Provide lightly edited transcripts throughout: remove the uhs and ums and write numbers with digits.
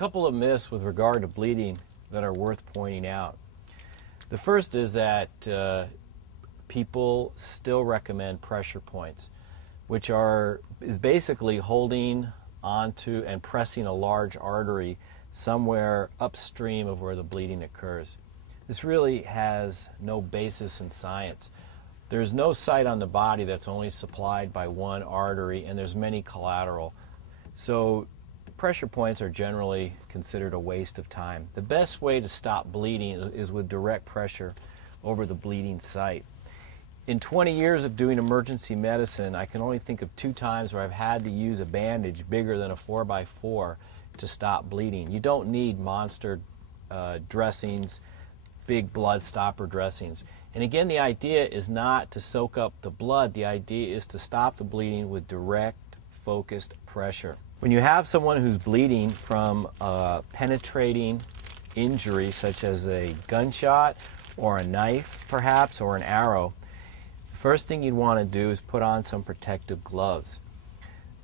couple of myths with regard to bleeding that are worth pointing out. The first is that people still recommend pressure points, which is basically holding onto and pressing a large artery somewhere upstream of where the bleeding occurs. This really has no basis in science. There's no site on the body that's only supplied by one artery, and there's many collateral. So pressure points are generally considered a waste of time. The best way to stop bleeding is with direct pressure over the bleeding site. In 20 years of doing emergency medicine, I can only think of 2 times where I've had to use a bandage bigger than a 4x4 to stop bleeding. You don't need monster dressings, big blood stopper dressings. And again, the idea is not to soak up the blood. The idea is to stop the bleeding with direct, focused pressure. When you have someone who's bleeding from a penetrating injury, such as a gunshot or a knife, perhaps, or an arrow, the first thing you'd want to do is put on some protective gloves.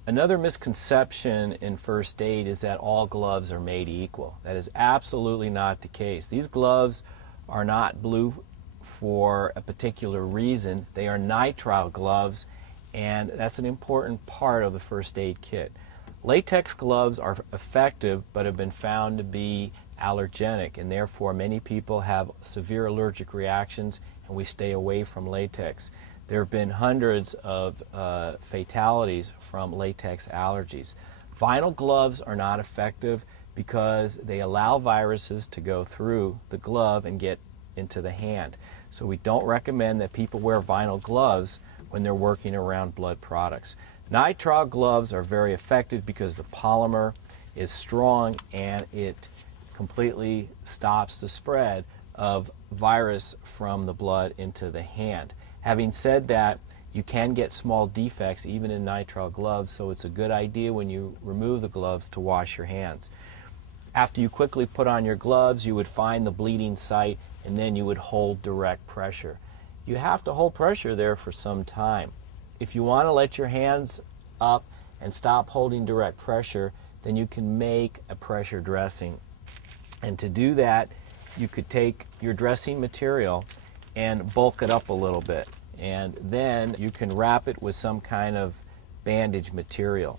Another misconception in first aid is that all gloves are made equal. That is absolutely not the case. These gloves are not blue for a particular reason. They are nitrile gloves, and that's an important part of the first aid kit. Latex gloves are effective but have been found to be allergenic, and therefore many people have severe allergic reactions, and we stay away from latex. There have been hundreds of fatalities from latex allergies. Vinyl gloves are not effective because they allow viruses to go through the glove and get into the hand. So we don't recommend that people wear vinyl gloves when they're working around blood products. Nitrile gloves are very effective because the polymer is strong and it completely stops the spread of virus from the blood into the hand. Having said that, you can get small defects even in nitrile gloves, so it's a good idea when you remove the gloves to wash your hands. After you quickly put on your gloves, you would find the bleeding site and then you would hold direct pressure. You have to hold pressure there for some time. If you want to let your hands up and stop holding direct pressure, then you can make a pressure dressing. And to do that, you could take your dressing material and bulk it up a little bit. And then you can wrap it with some kind of bandage material.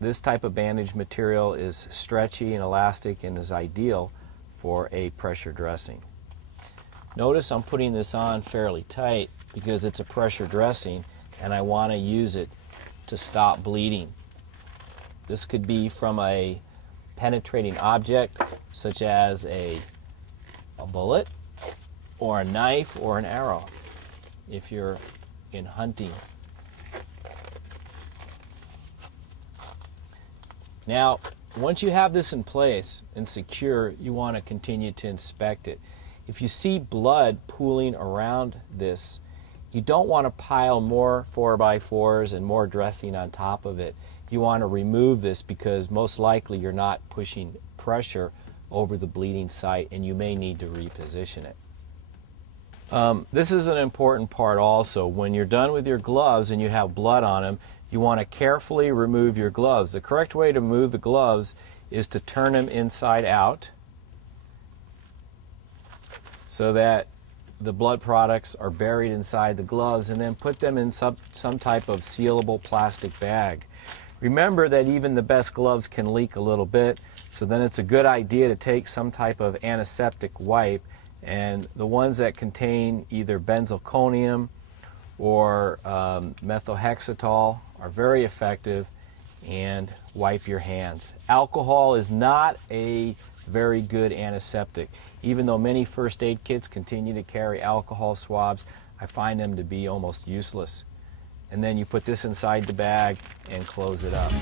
This type of bandage material is stretchy and elastic and is ideal for a pressure dressing. Notice I'm putting this on fairly tight because it's a pressure dressing and I want to use it to stop bleeding. This could be from a penetrating object such as a bullet or a knife or an arrow if you're in hunting. Now, once you have this in place and secure, you want to continue to inspect it. If you see blood pooling around this, you don't want to pile more 4x4s and more dressing on top of it. You want to remove this because most likely you're not pushing pressure over the bleeding site and you may need to reposition it. This is an important part also. When you're done with your gloves and you have blood on them, you want to carefully remove your gloves. The correct way to remove the gloves is to turn them inside out so that the blood products are buried inside the gloves, and then put them in some type of sealable plastic bag. Remember that even the best gloves can leak a little bit, so then it's a good idea to take some type of antiseptic wipe, and the ones that contain either benzalkonium or methohexatol are very effective, and wipe your hands. Alcohol is not a very good antiseptic. Even though many first aid kits continue to carry alcohol swabs, I find them to be almost useless. And then you put this inside the bag and close it up.